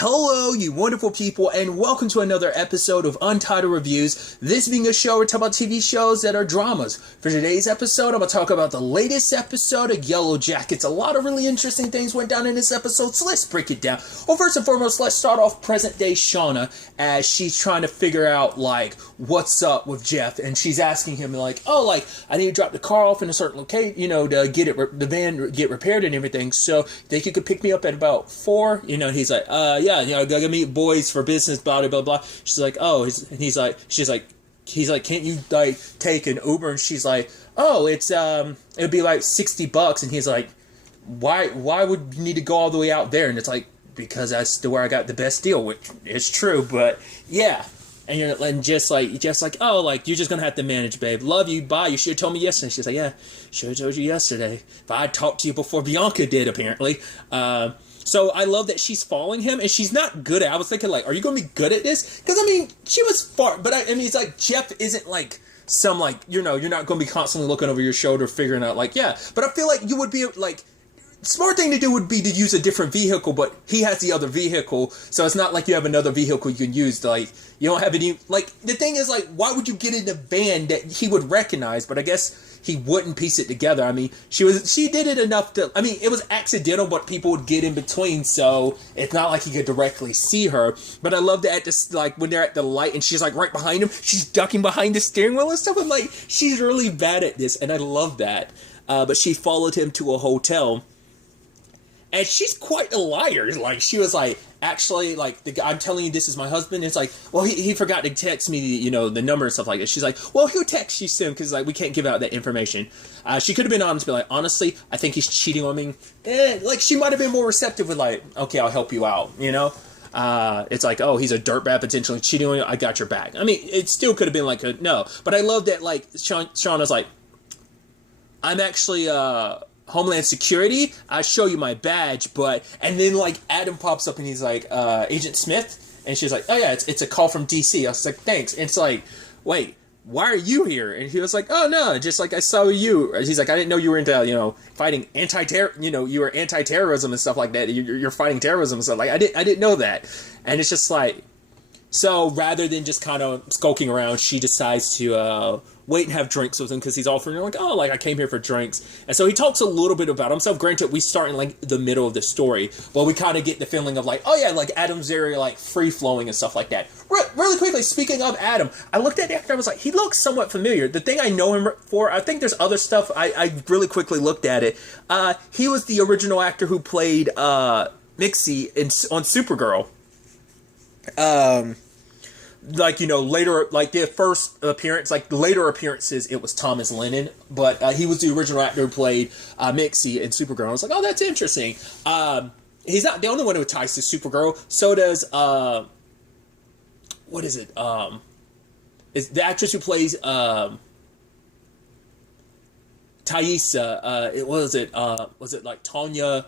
Hello, you wonderful people, and welcome to another episode of Untitled Reviews. This being a show where we talk about TV shows that are dramas. For today's episode, I'm going to talk about the latest episode of Yellowjackets. A lot of really interesting things went down in this episode, so let's break it down. Well, first and foremost, let's start off present-day Shauna as she's trying to figure out, what's up with Jeff, and she's asking him, I need to drop the car off in a certain location, to get the van get repaired and everything, so think you could pick me up at about 4? He's like, I gotta meet boys for business, blah, blah, blah. She's like, he's like, can't you, take an Uber? And she's like, it'd be like $60. And he's like, why would you need to go all the way out there? And it's like, because that's where I got the best deal, which is true, but yeah. And you're just like, you're just gonna have to manage, babe. Love you, bye. You should have told me yesterday. She's like, yeah, should have told you yesterday. If I had talked to you before Bianca did, apparently. So I love that she's following him, and she's not good at it. I was thinking, are you going to be good at this? Because, she was far, but it's like, Jeff isn't you're not going to be constantly looking over your shoulder, figuring out, but I feel like you would be, smart thing to do would be to use a different vehicle, but he has the other vehicle, so it's not like you have another vehicle you can use, you don't have any, the thing is, why would you get in a van that he would recognize, but I guess he wouldn't piece it together. She did it enough to, it was accidental, but people would get in between, so it's not like he could directly see her, but I love that, when they're at the light, and she's, right behind him, she's ducking behind the steering wheel and stuff, I'm like, she's really bad at this, and I love that, but she followed him to a hotel. And she's quite a liar. She was actually, the guy, I'm telling you this is my husband. It's well, he forgot to text me, the number and stuff like that. She's like, well, he'll text you soon because, we can't give out that information. She could have been honest, but, honestly, I think he's cheating on me. She might have been more receptive with, okay, I'll help you out, It's he's a dirtbag potentially cheating on you. I got your back. It still could have been no. But I love that, Shauna's I'm actually, Homeland Security, I show you my badge, and then Adam pops up and he's like, Agent Smith, and she's like, oh yeah, it's a call from DC. I was like, thanks. And it's wait, why are you here? And he was like, oh no, just I saw you. He's like, I didn't know you were into, fighting anti-terror, you were anti-terrorism and stuff like that. You're fighting terrorism and stuff. I didn't know that. And it's just so rather than just kind of skulking around, she decides to wait and have drinks with him because he's offering her I came here for drinks. And so he talks a little bit about himself. Granted, we start in the middle of the story, but we kind of get the feeling of Adam's very free flowing and stuff like that. Really quickly, speaking of Adam, I looked at the actor. I was like, he looks somewhat familiar. The thing I know him for, I think there's other stuff. I really quickly looked at it. He was the original actor who played Mixie on Supergirl. Later, the first appearance, later appearances, it was Thomas Lennon, but he was the original actor who played Mixie in Supergirl. I was like, oh, that's interesting. He's not the only one who ties to Supergirl. So does, what is it? Is the actress who plays Taissa, was it Tanya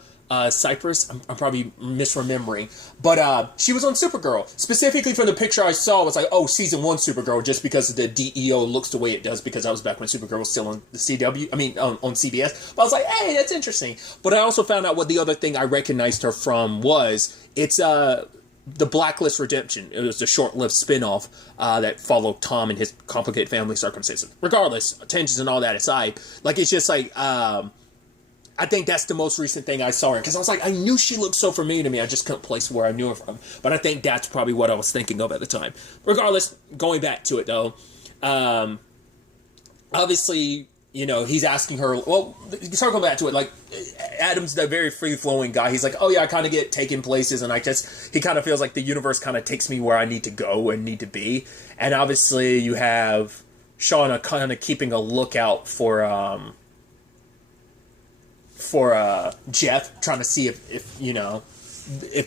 Cypress? I'm probably misremembering, but she was on Supergirl. Specifically from the picture I saw, it was season 1 Supergirl, just because the DEO looks the way it does, because I was back when Supergirl was still on the CW. On CBS. But I was like, hey, that's interesting. But I also found out what the other thing I recognized her from was. It's the Blacklist Redemption. It was the short-lived spin-off that followed Tom and his complicated family circumstances. Regardless, tangents and all that aside, it's just I think that's the most recent thing I saw her, because I was like, I knew she looked so familiar to me, I just couldn't place where I knew her from. But I think that's probably what I was thinking of at the time. Regardless, going back to it though, obviously, he's asking her, well, circle back to it, Adam's the very free-flowing guy. He's like, oh yeah, I kind of get taken places, and he kind of feels like the universe kind of takes me where I need to go and need to be. And obviously, you have Shauna kind of keeping a lookout for Jeff, trying to see if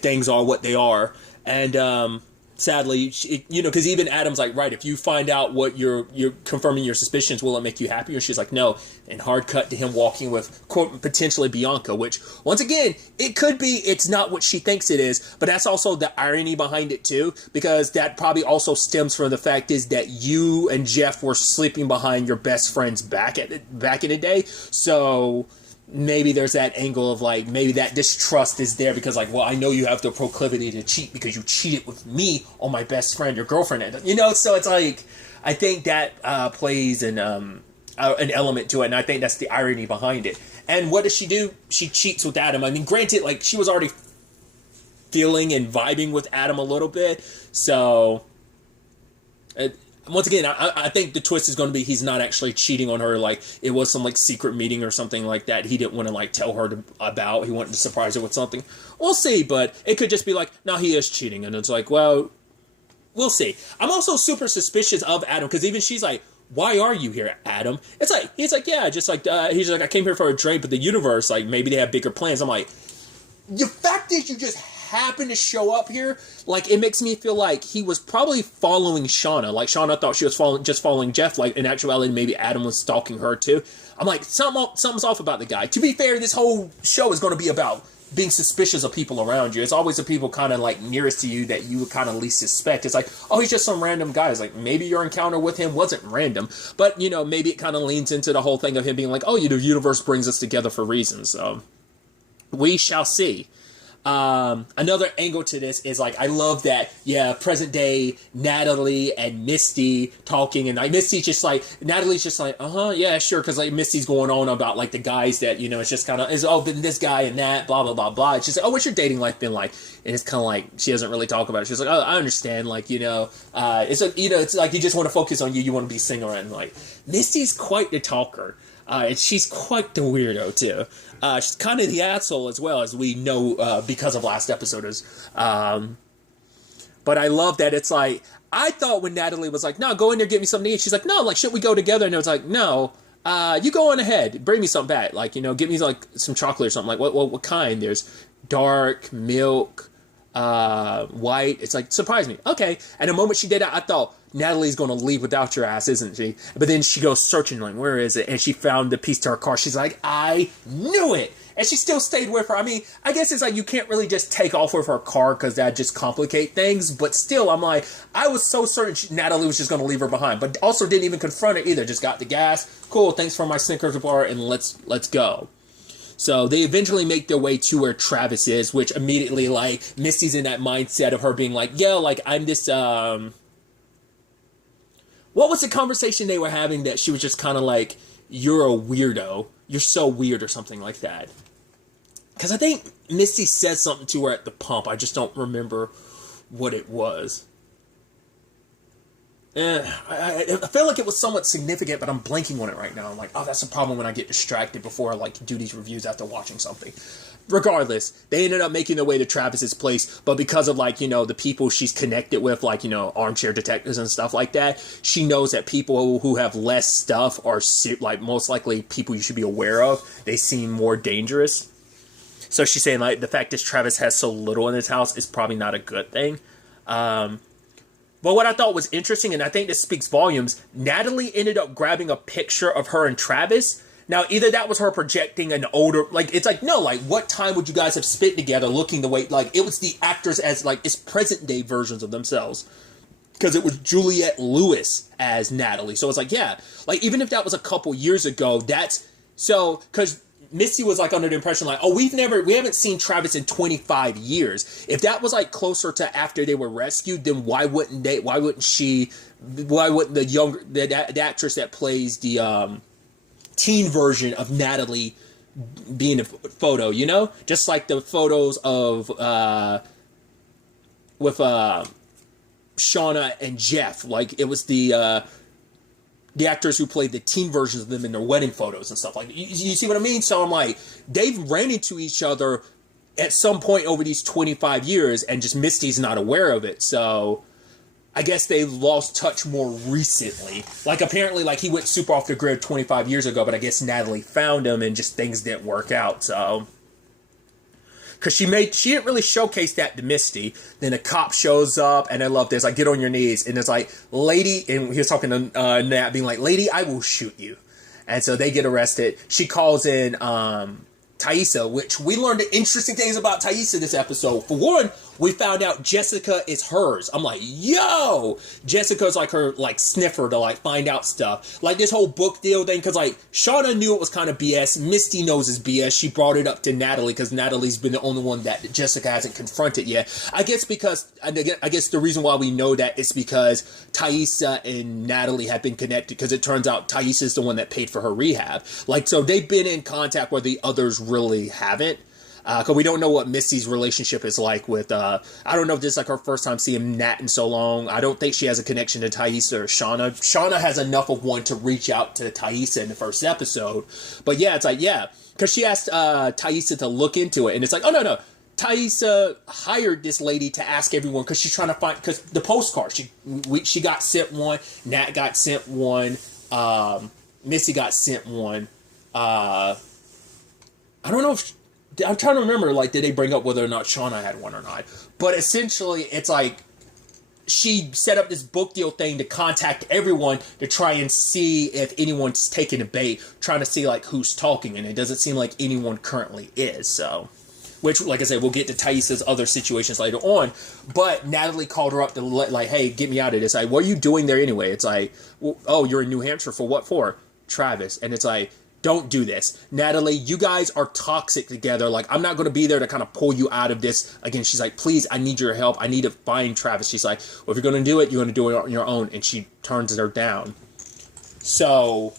things are what they are. And sadly, because even Adam's like, right, if you find out what you're confirming your suspicions, will it make you happier? She's like, no. And hard cut to him walking with, quote, potentially Bianca, which, once again, it could be it's not what she thinks it is, but that's also the irony behind it, too, because that probably also stems from the fact is that you and Jeff were sleeping behind your best friends back in the day, so maybe there's that angle of like, maybe that distrust is there because like, well, I know you have the proclivity to cheat because you cheated with me on my best friend, your girlfriend, you know? So it's like, I think that plays an element to it. And I think that's the irony behind it. And what does she do? She cheats with Adam. I mean, granted, like she was already feeling and vibing with Adam a little bit. So once again, I think the twist is going to be he's not actually cheating on her. Like it was some like secret meeting or something like that. He didn't want to like tell her about. He wanted to surprise her with something. We'll see, but it could just be like, no, he is cheating, and it's like, well, we'll see. I'm also super suspicious of Adam because even she's like, why are you here, Adam? It's like he's like, yeah, just like he's like, I came here for a drink, but the universe, like maybe they have bigger plans. I'm like, the fact is you just happen to show up here, like it makes me feel like he was probably following Shauna. Like Shauna thought she was following Jeff. Like in actuality, maybe Adam was stalking her too. I'm like, something's off about the guy. To be fair, this whole show is going to be about being suspicious of people around you. It's always the people kind of like nearest to you that you would kind of least suspect. It's like, oh, he's just some random guy. It's like, maybe your encounter with him wasn't random, but you know, maybe it kind of leans into the whole thing of him being like, oh, the universe brings us together for reasons. So we shall see. Another angle to this is like, I love that, present day Natalie and Misty talking, and like Misty's just like, Natalie's just like, yeah, sure, because like Misty's going on about like the guys that, you know, it's just kind of, been this guy and that, blah, blah, blah, blah. It's just like, oh, what's your dating life been like? And it's kind of like, she doesn't really talk about it. She's like, oh, I understand, like, you know, it's like, you know, it's like you just want to focus on you want to be single, and like, Misty's quite the talker. And she's quite the weirdo, too. She's kind of the asshole as well, as we know because of last episode. But I love that it's like, I thought when Natalie was like, no, go in there, get me something to eat. She's like, no, like, should we go together? And it was like, no, you go on ahead. Bring me something back. Like, you know, get me like some chocolate or something. Like, what kind? There's dark, milk, white. It's like, surprise me. Okay. And the moment she did that, I thought, Natalie's going to leave without your ass, isn't she? But then she goes searching, like, where is it? And she found the piece to her car. She's like, I knew it. And she still stayed with her. I mean, I guess it's like you can't really just take off with her car because that just complicate things. But still, I'm like, I was so certain Natalie was just going to leave her behind. But also didn't even confront her either. Just got the gas. Cool, thanks for my Snickers bar, and let's go. So they eventually make their way to where Travis is, which immediately, like, Misty's in that mindset of her being like, yeah, like, I'm this, what was the conversation they were having that she was just kind of like, you're a weirdo. You're so weird or something like that. Because I think Misty said something to her at the pump. I just don't remember what it was. I feel like it was somewhat significant, but I'm blanking on it right now. I'm like, oh, that's a problem when I get distracted before I like do these reviews after watching something. Regardless, they ended up making their way to Travis's place, but because of like, you know, the people she's connected with, like, you know, armchair detectives and stuff like that, she knows that people who have less stuff are like most likely people you should be aware of. They seem more dangerous. So she's saying like the fact that Travis has so little in his house is probably not a good thing. But what I thought was interesting, and I think this speaks volumes, Natalie ended up grabbing a picture of her and Travis. Now, either that was her projecting an older, like, it's like, no, like, what time would you guys have spent together looking the way, like, it was the actors as, like, it's present-day versions of themselves. Because it was Juliette Lewis as Natalie. So it's like, yeah, like, even if that was a couple years ago, that's, so, because Misty was like under the impression like, oh, we haven't seen Travis in 25 years. If that was like closer to after they were rescued, then why wouldn't the actress that plays the teen version of Natalie be in a photo, you know? Just like the photos of with Shauna and Jeff, like it was the actors who played the teen versions of them in their wedding photos and stuff. Like, you see what I mean? So I'm like, they've ran into each other at some point over these 25 years, and just Misty's not aware of it. So I guess they lost touch more recently. Like, apparently, like, he went super off the grid 25 years ago, but I guess Natalie found him, and just things didn't work out, so... Because she didn't really showcase that to Misty. Then a cop shows up, and I love this. Like, get on your knees. And it's like, lady, and he was talking to Nat, being like, lady, I will shoot you. And so they get arrested. She calls in Taissa, which we learned the interesting things about Taissa this episode. For one, we found out Jessica is hers. I'm like, yo! Jessica's like her, like, sniffer to, like, find out stuff. Like, this whole book deal thing, because, like, Shauna knew it was kind of BS. Misty knows it's BS. She brought it up to Natalie, because Natalie's been the only one that Jessica hasn't confronted yet. I guess the reason why we know that is because Taissa and Natalie have been connected, because it turns out Taissa is the one that paid for her rehab. Like, so they've been in contact where the others really haven't. Because we don't know what Misty's relationship is like with, I don't know if this is like her first time seeing Nat in so long. I don't think she has a connection to Taissa or Shauna. Shauna has enough of one to reach out to Taissa in the first episode. But yeah, it's like, yeah. Because she asked Taissa to look into it. And it's like, oh, no. Taissa hired this lady to ask everyone because she's trying to find, because the postcard, she got sent one, Nat got sent one, Misty got sent one. I don't know if... I'm trying to remember, like, did they bring up whether or not Shauna had one or not? But essentially, it's like, she set up this book deal thing to contact everyone to try and see if anyone's taking a bait, trying to see, like, who's talking, and it doesn't seem like anyone currently is, so... Which, like I said, we'll get to Taissa's other situations later on, but Natalie called her up to like, hey, get me out of this. Like, what are you doing there anyway? It's like, well, oh, you're in New Hampshire for what for? Travis. And it's like, don't do this. Natalie, you guys are toxic together. Like, I'm not going to be there to kind of pull you out of this. Again, she's like, please, I need your help. I need to find Travis. She's like, well, if you're going to do it, you're going to do it on your own. And she turns her down. So,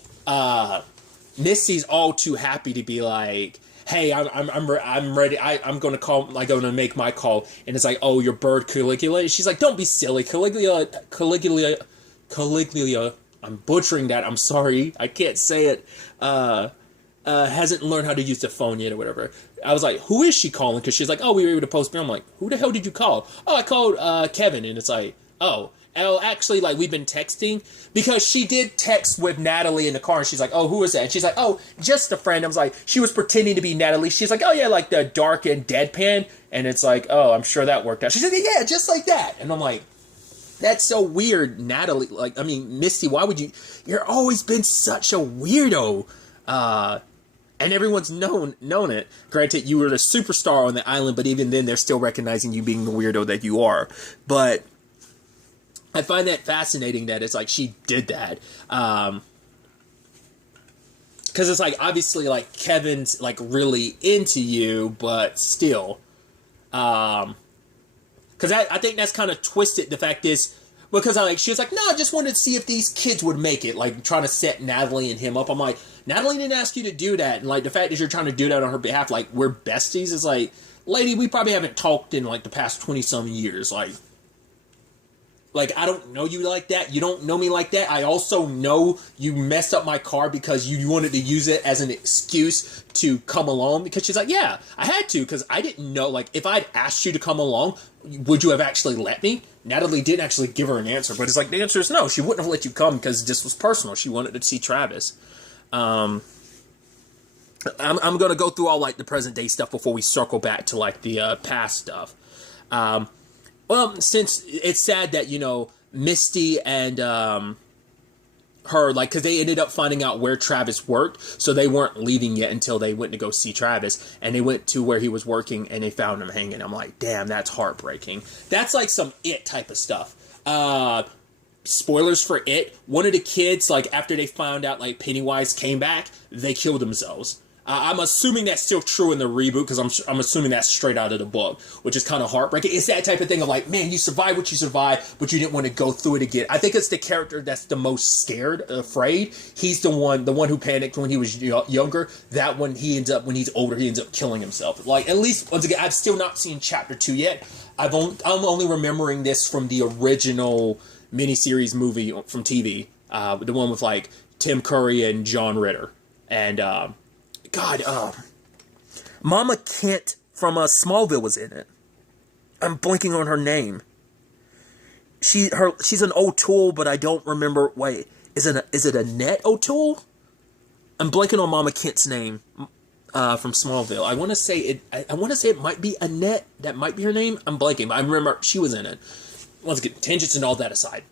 Misty's all too happy to be like, hey, I'm ready. I'm going to call, like, I'm going to make my call. And it's like, oh, your bird Caligula? And she's like, don't be silly. Caligula, I'm butchering that. I'm sorry. I can't say it. Hasn't learned how to use the phone yet or whatever. I was like, who is she calling? Because she's like, oh, we were able to post me. I'm like, who the hell did you call? Oh, I called Kevin. And it's like, oh, actually, like, we've been texting. Because she did text with Natalie in the car. And she's like, oh, who is that? And she's like, oh, just a friend. I was like, she was pretending to be Natalie. She's like, oh, yeah, like the dark and deadpan. And it's like, oh, I'm sure that worked out. She said, yeah, just like that. And I'm like, that's so weird, Natalie. Like, I mean, Misty, why would you... You're always been such a weirdo. And everyone's known it. Granted, you were the superstar on the island, but even then, they're still recognizing you being the weirdo that you are. But I find that fascinating that it's like she did that. Because it's like, obviously, like, Kevin's, like, really into you, but still... Because I think that's kind of twisted. The fact is, because she was like, no, I just wanted to see if these kids would make it. Like, trying to set Natalie and him up. I'm like, Natalie didn't ask you to do that. And, like, the fact is you're trying to do that on her behalf. Like, we're besties. It's like, lady, we probably haven't talked in, like, the past 20-some years. Like, I don't know you like that. You don't know me like that. I also know you messed up my car because you wanted to use it as an excuse to come along. Because she's like, yeah, I had to because I didn't know. Like, if I'd asked you to come along, would you have actually let me? Natalie didn't actually give her an answer. But it's like, the answer is no. She wouldn't have let you come because this was personal. She wanted to see Travis. I'm going to go through all, like, the present day stuff before we circle back to, like, the past stuff. Well, since it's sad that, you know, Misty and her, like, because they ended up finding out where Travis worked, so they weren't leaving yet until they went to go see Travis, and they went to where he was working, and they found him hanging. I'm like, damn, that's heartbreaking. That's, like, some It type of stuff. Spoilers for It. One of the kids, like, after they found out, like, Pennywise came back, they killed themselves. I'm assuming that's still true in the reboot, because I'm assuming that's straight out of the book, which is kind of heartbreaking. It's that type of thing of like, man, you survived what you survived, but you didn't want to go through it again. I think it's the character that's the most scared, afraid. He's the one who panicked when he was younger. That one, he ends up, when he's older, he ends up killing himself. Like, at least, once again, I've still not seen Chapter 2 yet. I'm only remembering this from the original miniseries movie from TV, the one with, like, Tim Curry and John Ritter. And, Mama Kent from Smallville was in it. I'm blanking on her name. She's an O'Toole, but I don't remember. Wait, is it Annette O'Toole? I'm blanking on Mama Kent's name from Smallville. I want to say it might be Annette. That might be her name. I'm blanking, but I remember she was in it. Let's get tangents and all that aside.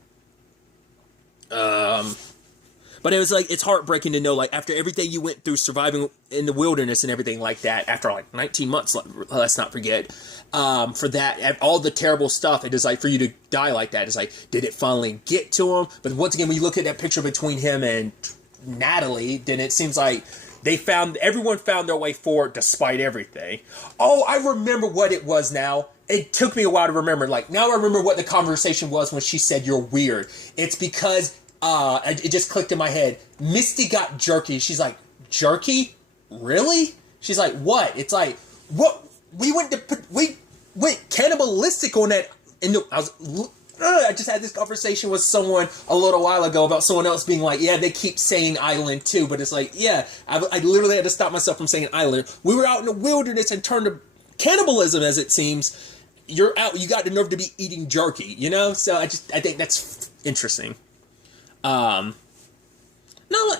But it was like, it's heartbreaking to know, like, after everything you went through surviving in the wilderness and everything like that, after like 19 months, let's not forget, for that, all the terrible stuff, it is like, for you to die like that, it's like, did it finally get to him? But once again, when you look at that picture between him and Natalie, then it seems like everyone found their way forward despite everything. Oh, I remember what it was now. It took me a while to remember. Like, now I remember what the conversation was when she said, "You're weird." It's because, it just clicked in my head. Misty got jerky. She's like, "Jerky? Really?" She's like, "What?" It's like, what? We went cannibalistic on that. I just had this conversation with someone a little while ago about someone else being like, yeah, they keep saying island too, but it's like, yeah, I literally had to stop myself from saying island. We were out in the wilderness and turned to cannibalism, as it seems. You're out, you got the nerve to be eating jerky, you know? So I think that's interesting. No,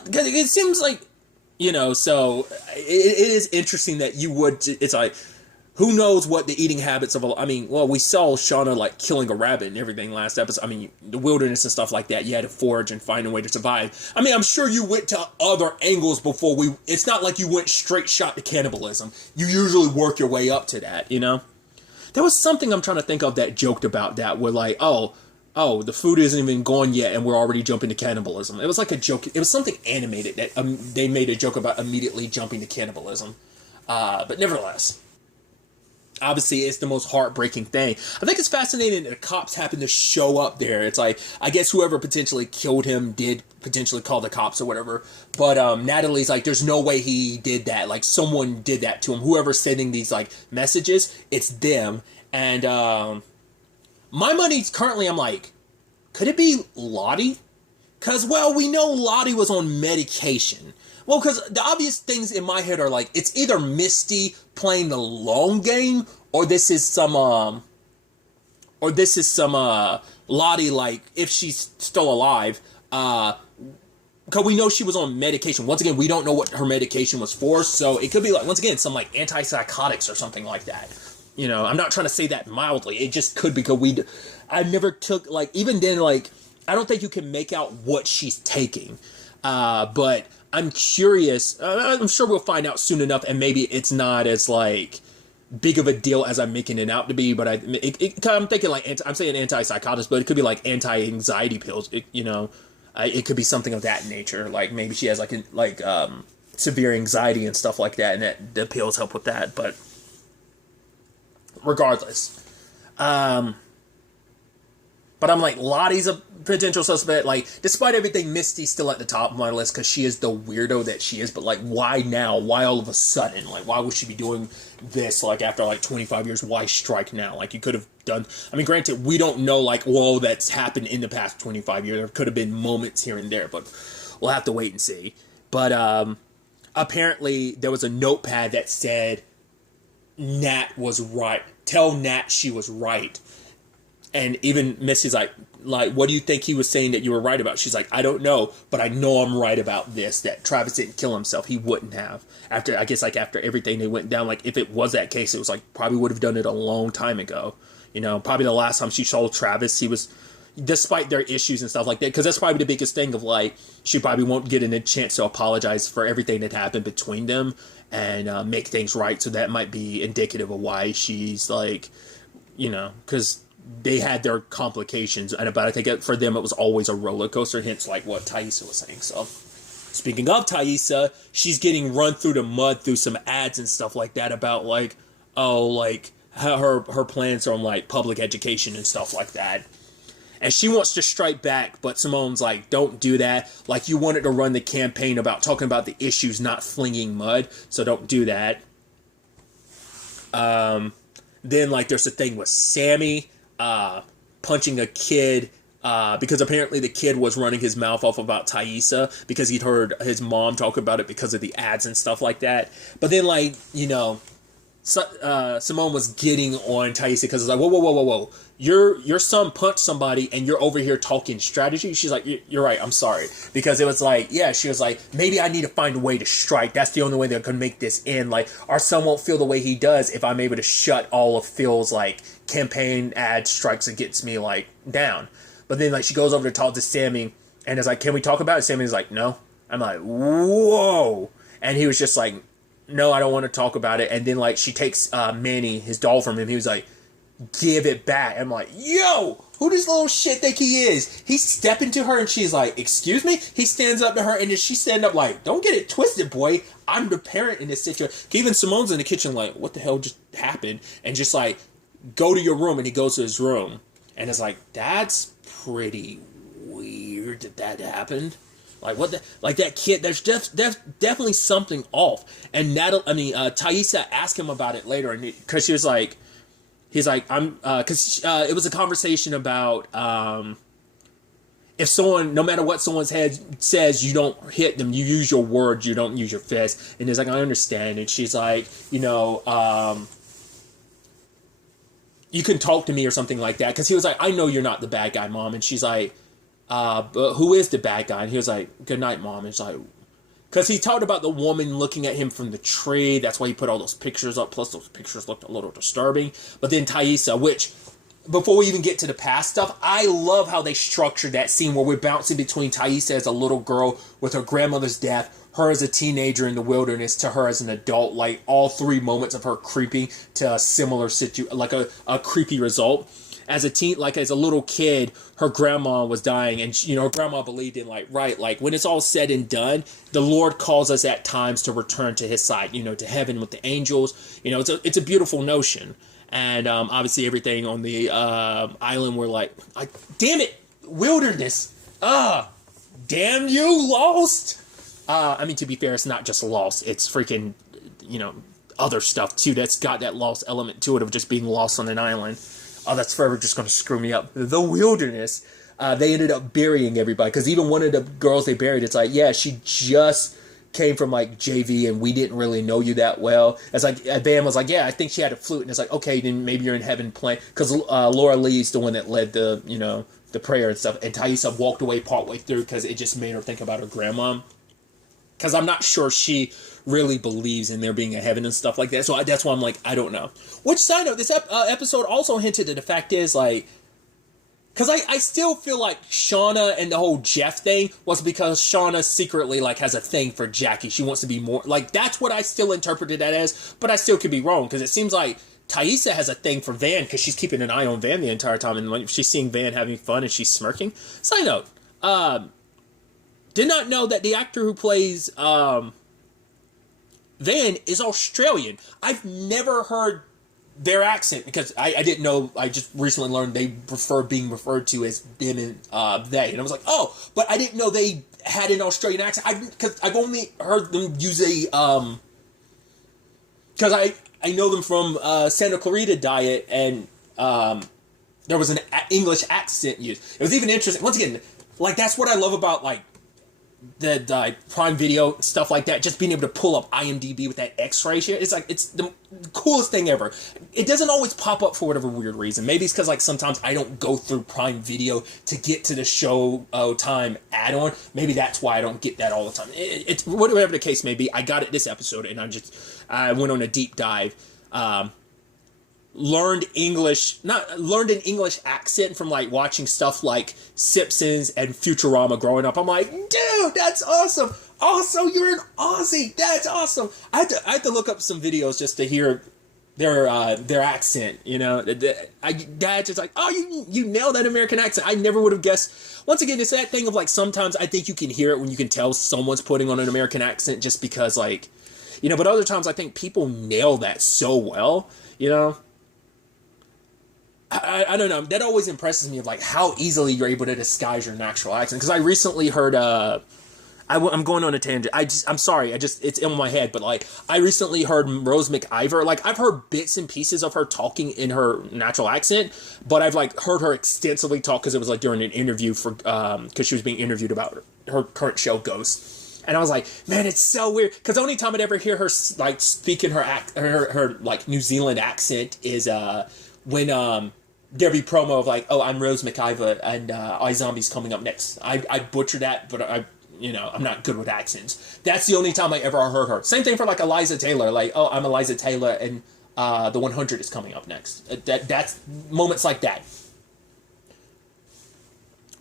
because it seems like, you know, so it is interesting that you would, it's like, who knows what the eating habits of, I mean, well, we saw Shauna, like, killing a rabbit and everything last episode. I mean, the wilderness and stuff like that, you had to forage and find a way to survive. I mean, I'm sure you went to other angles before it's not like you went straight shot to cannibalism. You usually work your way up to that, you know? There was something I'm trying to think of that joked about that, where like, oh, the food isn't even gone yet and we're already jumping to cannibalism. It was like a joke. It was something animated that they made a joke about immediately jumping to cannibalism. But nevertheless, obviously, it's the most heartbreaking thing. I think it's fascinating that the cops happen to show up there. It's like, I guess whoever potentially killed him did potentially call the cops or whatever. But Natalie's like, there's no way he did that. Like, someone did that to him. Whoever's sending these, like, messages, it's them. And my money's currently, I'm like, could it be Lottie? Because, well, we know Lottie was on medication. Well, because the obvious things in my head are like, it's either Misty playing the long game, or this is some Lottie, like, if she's still alive, because we know she was on medication. Once again, we don't know what her medication was for, so it could be, like, once again, some, like, antipsychotics or something like that. You know, I'm not trying to say that mildly. It just could, because I never took, like, even then, like, I don't think you can make out what she's taking. But I'm curious. I'm sure we'll find out soon enough, and maybe it's not as, like, big of a deal as I'm making it out to be. But I'm thinking, like, I'm saying antipsychotics, but it could be, like, anti-anxiety pills. You know, it could be something of that nature. Like, maybe she has, like severe anxiety and stuff like that, and that the pills help with that. But regardless, but I'm like, Lottie's a potential suspect. Like, despite everything, Misty's still at the top of my list because she is the weirdo that she is. But, like, why now? Why all of a sudden? Like, why would she be doing this, like, after, like, 25 years? Why strike now? Like, you could have done... I mean, granted, we don't know, like, whoa, that's happened in the past 25 years. There could have been moments here and there, but we'll have to wait and see. But, apparently, there was a notepad that said, Nat was right. Tell Nat she was right. And even Misty's like, what do you think he was saying that you were right about? She's like, I don't know, but I know I'm right about this, that Travis didn't kill himself. He wouldn't have. After everything they went down, like, if it was that case, it was like, probably would have done it a long time ago. You know, probably the last time she saw Travis, he was, despite their issues and stuff like that, because that's probably the biggest thing of, like, she probably won't get a chance to apologize for everything that happened between them and make things right. So that might be indicative of why she's, like, you know, because they had their complications, but I think for them it was always a roller coaster, hence, like, what Taissa was saying. So, speaking of Taissa, she's getting run through the mud through some ads and stuff like that about, like, oh, like, how her plans on, like, public education and stuff like that. And she wants to strike back, but Simone's like, don't do that. Like, you wanted to run the campaign about talking about the issues, not flinging mud, so don't do that. Then, like, there's the thing with Sammy punching a kid because apparently the kid was running his mouth off about Taissa because he'd heard his mom talk about it because of the ads and stuff like that. But then, like, you know, Simone was getting on Taissa because it's like, whoa. Your son punched somebody and you're over here talking strategy. She's like, you're right, I'm sorry. Because it was like, yeah, she was like, maybe I need to find a way to strike. That's the only way they're going to make this end. Like, our son won't feel the way he does if I'm able to shut all of Phil's, like, campaign ad strikes against me, like, down. But then, like, she goes over to talk to Sammy And it's like, can we talk about it? Sammy's like, no. I'm like, whoa. And he was just like, no, I don't want to talk about it. And then, like, she takes Manny, his doll, from him. He was like, give it back. I'm like, yo, who does little shit think he is? He's stepping to her and she's like, excuse me? He stands up to her and then she stand up like, don't get it twisted, boy. I'm the parent in this situation. Even Simone's in the kitchen like, what the hell just happened? And just like, go to your room. And he goes to his room. And it's like, that's pretty weird that happened. Like, what the, like that kid, there's definitely something off. And Taissa asked him about it later, and because she was like, he's like, because it was a conversation about if someone, no matter what someone's head says, you don't hit them, you use your words, you don't use your fist. And he's like, I understand. And she's like, you can talk to me or something like that. Because he was like, I know you're not the bad guy, Mom. And she's like, but who is the bad guy? And he was like, good night, Mom. And she's like, because he talked about the woman looking at him from the tree. That's why he put all those pictures up. Plus, those pictures looked a little disturbing. But then Taissa, which, before we even get to the past stuff, I love how they structured that scene where we're bouncing between Taissa as a little girl with her grandmother's death, her as a teenager in the wilderness, to her as an adult. Like, all three moments of her creeping to a similar like a creepy result. As a teen, like as a little kid, her grandma was dying, and her grandma believed in like when it's all said and done, the Lord calls us at times to return to His side, to heaven with the angels. It's a beautiful notion, and obviously everything on the island were like, damn it, wilderness, damn you, lost. To be fair, it's not just lost; it's freaking other stuff too that's got that lost element to it of just being lost on an island. Oh, that's forever just going to screw me up. The wilderness. They ended up burying everybody. Because even one of the girls they buried, it's like, yeah, she just came from, like, JV, and we didn't really know you that well. It's like, Bam was like, yeah, I think she had a flute. And it's like, okay, then maybe you're in heaven playing. Because Laura Lee's the one that led the, the prayer and stuff. And Taissa walked away partway through because it just made her think about her grandma. Because I'm not sure she really believes in there being a heaven and stuff like that. So that's why I'm like, I don't know. Which, side note, this episode also hinted that the fact is, like, because I still feel like Shauna and the whole Jeff thing was because Shauna secretly, like, has a thing for Jackie. She wants to be more, like, that's what I still interpreted that as, but I still could be wrong, because it seems like Taissa has a thing for Van, because she's keeping an eye on Van the entire time, and when she's seeing Van having fun and she's smirking. Side note, did not know that the actor who plays Van is Australian. I've never heard their accent because I didn't know. I just recently learned they prefer being referred to as them and they. And I was like, oh, but I didn't know they had an Australian accent. Because I've only heard them use a because I know them from Santa Clarita Diet, and there was an English accent used. It was even interesting. Once again, like, that's what I love about, like, the Prime Video, stuff like that, just being able to pull up IMDb with that X ratio. It's like, it's the coolest thing ever. It doesn't always pop up for whatever weird reason. Maybe it's because, like, sometimes I don't go through Prime Video to get to the Showtime add-on. Maybe that's why I don't get that all the time. It's whatever the case may be. I got it this episode, and I went on a deep dive. Learned an English accent from, like, watching stuff like Simpsons and Futurama growing up. I'm like, dude, that's awesome. Also, you're an Aussie. That's awesome. I had to look up some videos just to hear their accent. Dad's just like, oh, you nailed that American accent. I never would have guessed. Once again, it's that thing of, like, sometimes I think you can hear it when you can tell someone's putting on an American accent just because, like, but other times I think people nail that so well, I don't know. That always impresses me of, like, how easily you're able to disguise your natural accent. Because I recently heard, I'm going on a tangent. I'm sorry. It's in my head. But, like, I recently heard Rose McIver. Like, I've heard bits and pieces of her talking in her natural accent. But I've, like, heard her extensively talk because it was, like, during an interview because she was being interviewed about her current show, Ghost. And I was like, man, it's so weird. Because the only time I'd ever hear her, like, speak in her like, New Zealand accent is when there'd be promo of, like, oh, I'm Rose McIver and iZombie's coming up next. I butcher that, but I'm not good with accents. That's the only time I ever heard her. Same thing for, like, Eliza Taylor. Like, oh, I'm Eliza Taylor and the 100 is coming up next. That's moments like that.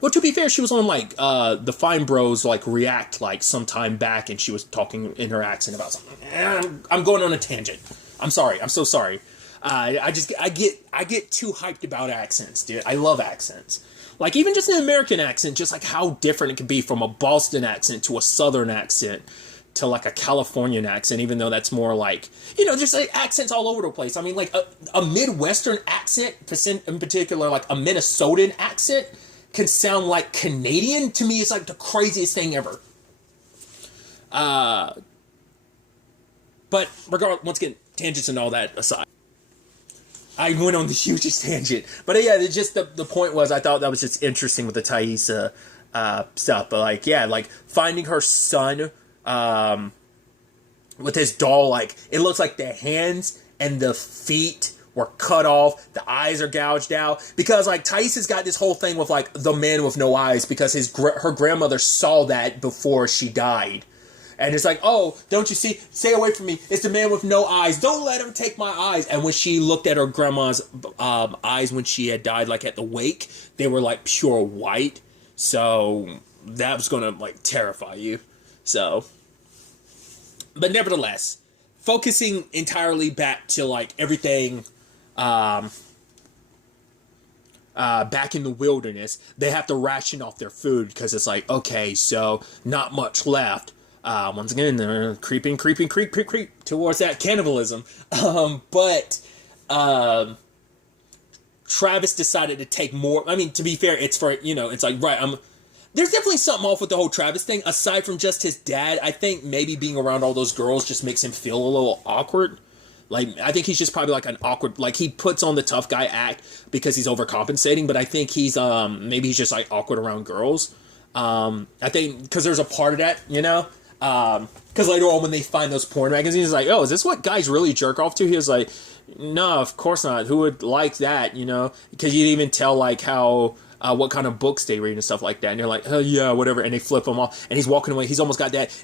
Well, to be fair, she was on, like, the Fine Bros, like, React, like, sometime back, and she was talking in her accent about something. I'm going on a tangent. I'm sorry. I'm so sorry. I get too hyped about accents, dude. I love accents. Like, even just an American accent, just, like, how different it can be from a Boston accent to a Southern accent to, like, a Californian accent, even though that's more, like, you know, just, like, accents all over the place. I mean, like, a Midwestern accent, in particular, like, a Minnesotan accent, can sound like Canadian. To me, it's, like, the craziest thing ever. But, regardless, once again, tangents and all that aside. I went on the hugest tangent. But yeah, just the point was, I thought that was just interesting with the Taissa stuff. But like, yeah, like finding her son with his doll, like it looks like the hands and the feet were cut off, the eyes are gouged out. Because like Taissa's got this whole thing with like the man with no eyes, because her grandmother saw that before she died. And it's like, oh, don't you see? Stay away from me. It's the man with no eyes. Don't let him take my eyes. And when she looked at her grandma's eyes when she had died, like at the wake, they were like pure white. So that was going to like terrify you. So, but nevertheless, focusing entirely back to like everything back in the wilderness, they have to ration off their food because it's like, okay, so not much left. Once again, they're creeping towards that cannibalism. But Travis decided to take more. I mean, to be fair, it's for, you know, it's like, right, there's definitely something off with the whole Travis thing. Aside from just his dad, I think maybe being around all those girls just makes him feel a little awkward. Like, I think he's just probably like an awkward, like he puts on the tough guy act because he's overcompensating, but I think he's, maybe he's just like awkward around girls. I think, because there's a part of that, you know? Because later on when they find those porn magazines, it's like, oh, is this what guys really jerk off to? He was like, no, of course not. Who would like that, you know? Because you even tell, like, how, what kind of books they read and stuff like that. And you're like, oh, yeah, whatever. And they flip them off. And he's walking away. He's almost got that.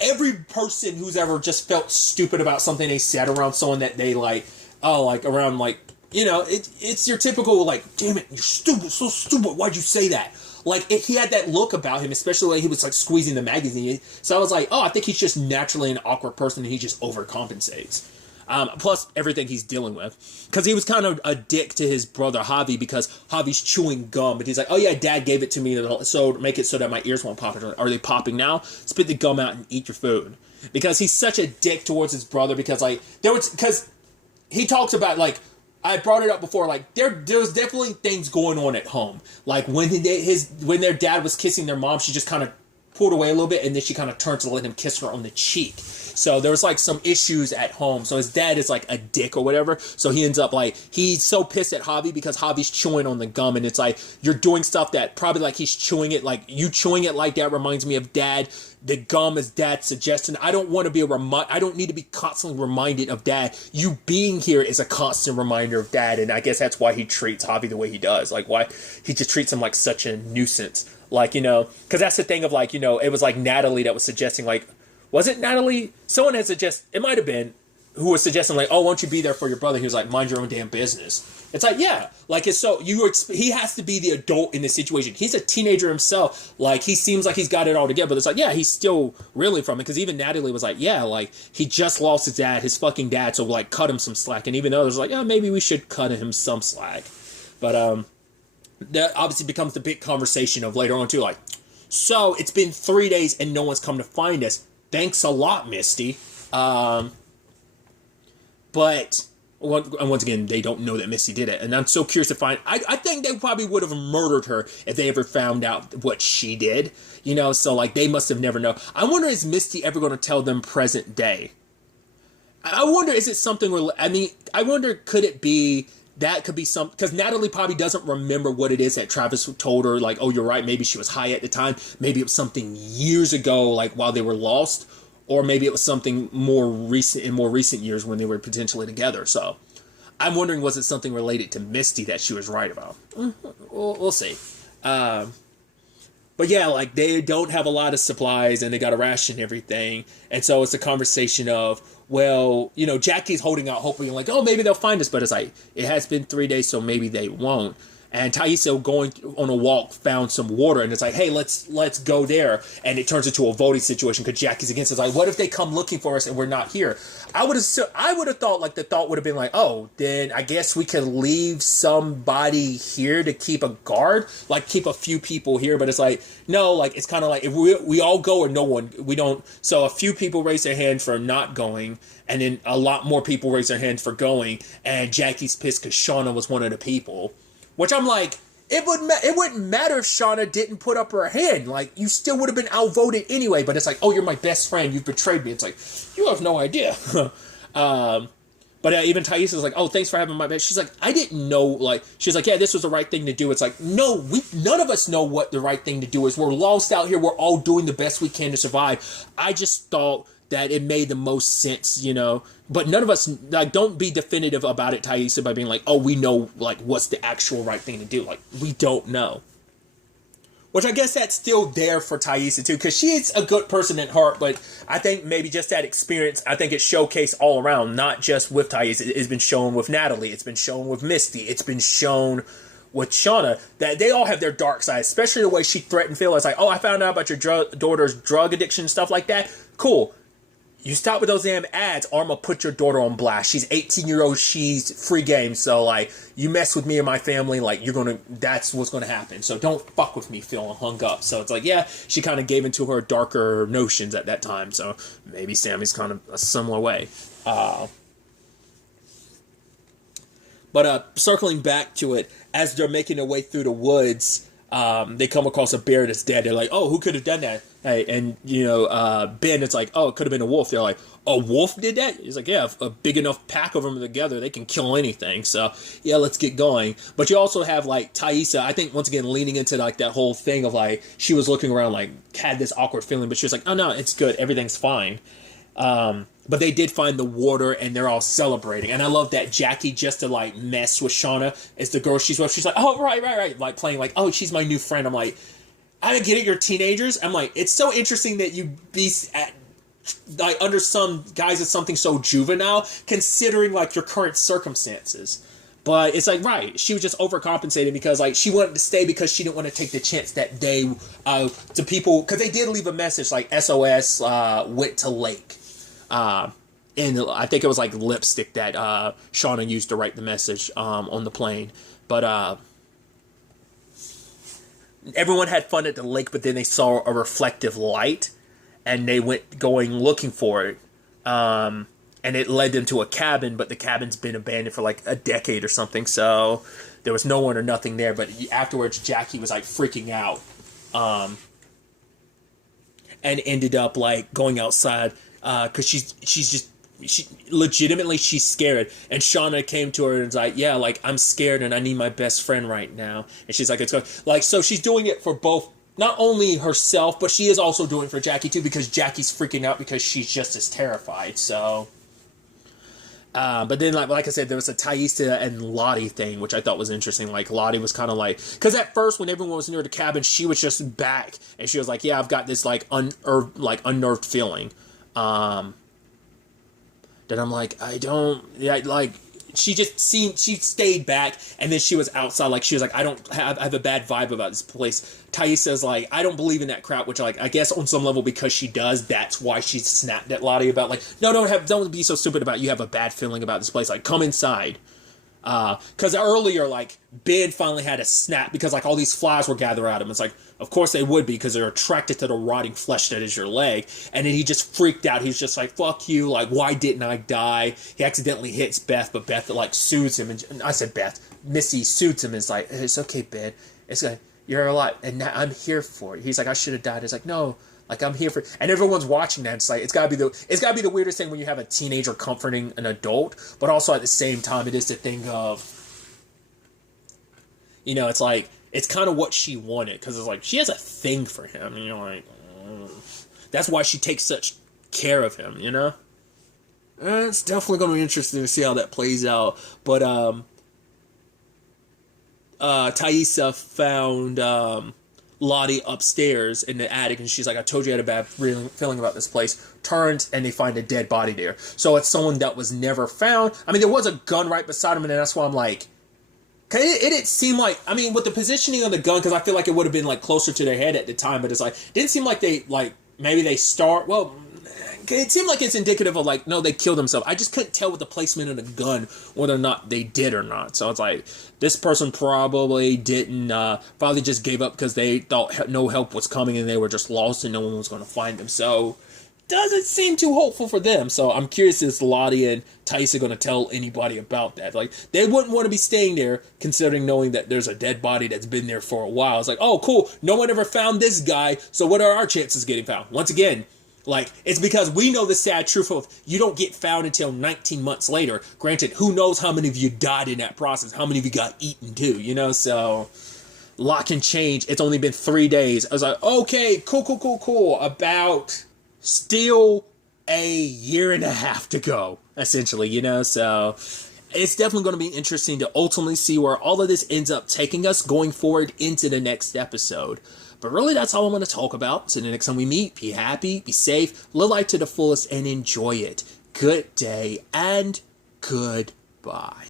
Every person who's ever just felt stupid about something they said around someone that they, like, oh, like, around, like, you know, it's your typical, like, damn it, you're stupid, so stupid. Why'd you say that? Like, he had that look about him, especially when he was, like, squeezing the magazine. So I was like, oh, I think he's just naturally an awkward person, and he just overcompensates. Plus, everything he's dealing with. Because he was kind of a dick to his brother, Javi, because Javi's chewing gum. But he's like, oh, yeah, Dad gave it to me so make it so that my ears won't pop. Are they popping now? Spit the gum out and eat your food. Because he's such a dick towards his brother, because, like, because he talks about, like, I brought it up before, like, there was definitely things going on at home. Like, when their dad was kissing their mom, she just kind of pulled away a little bit, and then she kind of turned to let him kiss her on the cheek. So there was, like, some issues at home. So his dad is, like, a dick or whatever. So he ends up, like, he's so pissed at Javi because Javi's chewing on the gum, and it's like, you're doing stuff that probably, like, he's chewing it, like, you chewing it like that reminds me of Dad. The gum is Dad's suggestion. I don't want to be I don't need to be constantly reminded of Dad. You being here is a constant reminder of Dad, and I guess that's why he treats Javi the way he does. Like, why he just treats him like such a nuisance. Like, you know, because that's the thing of, like, you know, it was like Natalie that was suggesting, like, was it Natalie? Someone had suggested, it might have been, who was suggesting, like, oh, won't you be there for your brother? He was like, mind your own damn business. It's like, yeah, like, it's so, he has to be the adult in this situation. He's a teenager himself. Like, he seems like he's got it all together, but it's like, yeah, he's still reeling from it, because even Natalie was like, yeah, like, he just lost his dad, his fucking dad, so, like, cut him some slack. And even others were like, yeah, maybe we should cut him some slack. But, that obviously becomes the big conversation of later on, too, like, so, it's been 3 days and no one's come to find us. Thanks a lot, Misty. But, once again, they don't know that Misty did it. And I'm so curious to find... I think they probably would have murdered her if they ever found out what she did. You know, so, like, they must have never known. I wonder, is Misty ever going to tell them present day? I wonder, is it something... I mean, I wonder, could it be... That could be some... Because Natalie probably doesn't remember what it is that Travis told her. Like, oh, you're right. Maybe she was high at the time. Maybe it was something years ago, like, while they were lost. Or maybe it was something more recent, in more recent years when they were potentially together. So, I'm wondering, was it something related to Misty that she was right about? We'll see. But yeah, like, they don't have a lot of supplies, and they got to ration everything. And so it's a conversation of, well, you know, Jackie's holding out hope, being like, oh, maybe they'll find us. But it's like, it has been 3 days, so maybe they won't. And Taissa going on a walk found some water, and it's like, hey, let's go there. And it turns into a voting situation because Jackie's against it. It's like, what if they come looking for us and we're not here? I would have thought, like, the thought would have been like, oh, then I guess we can leave somebody here to keep a guard, like keep a few people here. But it's like, no, like, it's kind of like if we all go or no one, we don't. So a few people raise their hand for not going, and then a lot more people raise their hands for going. And Jackie's pissed because Shauna was one of the people. Which I'm like, it wouldn't matter if Shauna didn't put up her hand. Like, you still would have been outvoted anyway. But it's like, oh, you're my best friend. You've betrayed me. It's like, you have no idea. But even Taissa's like, oh, thanks for having my back. She's like, I didn't know. Like, she's like, yeah, this was the right thing to do. It's like, no, none of us know what the right thing to do is. We're lost out here. We're all doing the best we can to survive. I just thought that it made the most sense, you know. But none of us, like, don't be definitive about it, Taissa, by being like, oh, we know, like, what's the actual right thing to do. Like, we don't know. Which I guess that's still there for Taissa, too, because she's a good person at heart, but I think maybe just that experience, I think it's showcased all around, not just with Taissa. It's been shown with Natalie. It's been shown with Misty. It's been shown with Shauna, that they all have their dark side, especially the way she threatened Phil. It's like, oh, I found out about your daughter's drug addiction and stuff like that. Cool. You stop with those damn ads, or I'm going to put your daughter on blast. She's 18-year-old. She's free game. So, like, you mess with me and my family, like, that's what's going to happen. So don't fuck with me, Phil, and hung up. So it's like, yeah, she kind of gave into her darker notions at that time. So maybe Sammy's kind of a similar way. But circling back to it, as they're making their way through the woods, they come across a bear that's dead. They're like, oh, who could have done that? Hey, and, you know, Ben, it's like, oh, it could have been a wolf. They're like, a wolf did that? He's like, yeah, a big enough pack of them together, they can kill anything. So, yeah, let's get going. But you also have, like, Taissa, I think, once again, leaning into, like, that whole thing of, like, she was looking around, like, had this awkward feeling, but she was like, oh, no, it's good. Everything's fine. But they did find the water, and they're all celebrating. And I love that Jackie, just to, like, mess with Shauna, is the girl she's with. She's like, oh, right. Like, playing, like, oh, she's my new friend. I'm like, I get it, you're teenagers. I'm like, it's so interesting that you be like, under some guise of something so juvenile, considering, like, your current circumstances. But it's like, right, she was just overcompensating because, like, she wanted to stay because she didn't want to take the chance that they, to people, because they did leave a message, like, SOS, went to lake. And I think it was, like, lipstick that Shauna used to write the message on the plane. But everyone had fun at the lake, but then they saw a reflective light, and they went looking for it. And it led them to a cabin, but the cabin's been abandoned for, like, a decade or something, so there was no one or nothing there. But afterwards, Jackie was, like, freaking out, and ended up, like, going outside, because she's legitimately, she's scared. And Shauna came to her and was like, yeah, like, I'm scared and I need my best friend right now. And she's like, it's going, like, so she's doing it for both, not only herself, but she is also doing it for Jackie too, because Jackie's freaking out because she's just as terrified. So, but then, like I said, there was a Taissa and Lottie thing, which I thought was interesting. Like, Lottie was kind of like, because at first, when everyone was near the cabin, she was just back, and she was like, yeah, I've got this, like, unnerved feeling. That I'm like, she stayed back, and then she was outside, like, she was like, I have a bad vibe about this place. Taissa's like, I don't believe in that crap, which, like, I guess on some level, because she does, that's why she snapped at Lottie about, like, no, don't be so stupid about, you have a bad feeling about this place, like, come inside. Because earlier, like, Ben finally had a snap because, like, all these flies were gathered at him. It's like, of course they would be, because they're attracted to the rotting flesh that is your leg. And then he just freaked out. He's just like, fuck you. Like, why didn't I die? He accidentally hits Beth, but Beth, like, soothes him. And I said Beth. Misty soothes him and is like, it's okay, Ben. It's like, you're alive. And now I'm here for it. He's like, I should have died. It's like, no. Like, I'm here for, and everyone's watching that. It's like, it's gotta be the weirdest thing when you have a teenager comforting an adult, but also at the same time, it is the thing of, you know, it's like, it's kind of what she wanted, because it's like, she has a thing for him, and you're like, that's why she takes such care of him, you know? And it's definitely gonna be interesting to see how that plays out, but, Taissa found, Lottie upstairs in the attic, and she's like, I told you I had a bad feeling about this place. Turns, and they find a dead body there. So it's someone that was never found. I mean, there was a gun right beside him, and that's why I'm like, 'Cause it didn't seem like, I mean, with the positioning of the gun, because I feel like it would have been like closer to their head at the time, but it's like, didn't seem like they, like, maybe they start, well, it seemed like it's indicative of like, no, they killed themselves. I just couldn't tell with the placement of the gun whether or not they did or not. So it's like, this person probably didn't, probably just gave up because they thought no help was coming and they were just lost and no one was going to find them. So doesn't seem too hopeful for them. So I'm curious, is Lottie and Taissa going to tell anybody about that? Like, they wouldn't want to be staying there considering knowing that there's a dead body that's been there for a while. It's like, oh, cool, no one ever found this guy, so what are our chances of getting found? Once again, like, it's because we know the sad truth of you don't get found until 19 months later. Granted, who knows how many of you died in that process, how many of you got eaten too, you know? So, a lot can change. It's only been 3 days. I was like, okay, cool. About still a year and a half to go, essentially, you know? So, it's definitely going to be interesting to ultimately see where all of this ends up taking us going forward into the next episode. But really, that's all I'm going to talk about. So the next time we meet, be happy, be safe, live life to the fullest, and enjoy it. Good day, and goodbye.